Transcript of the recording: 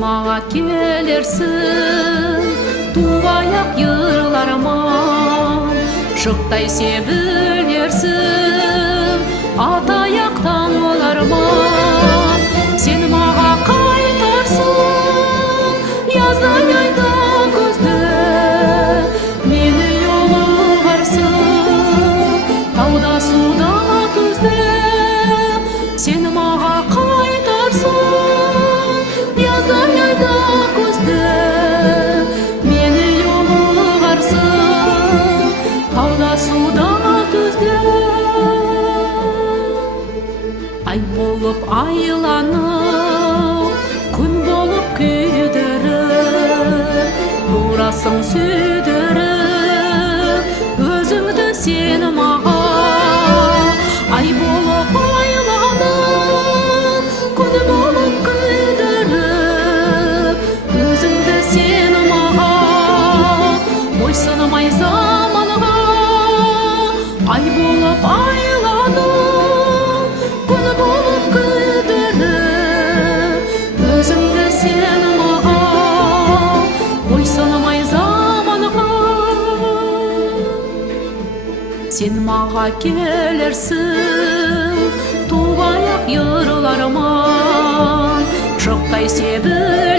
mağa келерсің туғаяқ йырларман шықтай себілерсің атаяқтан оларман сен маға қайтарсың яздай айда көзді мені жолығарсың тауда суда көзді сен маға қайтарсың яздай айда көзді мені жолығарсың тауда суда көзді ай болып айланып күн болып күйдіріп турасың сүйдіріп өзіңді сен маға ай болып айланып күн болып күйдіріп өзіңді сен маға бойсынмай заманға ай болып айланып күн болып күйдіріп өзіңді сен маға бойсынмай заманға сен маға келерсің туғаяқ йырларман шықтай себіп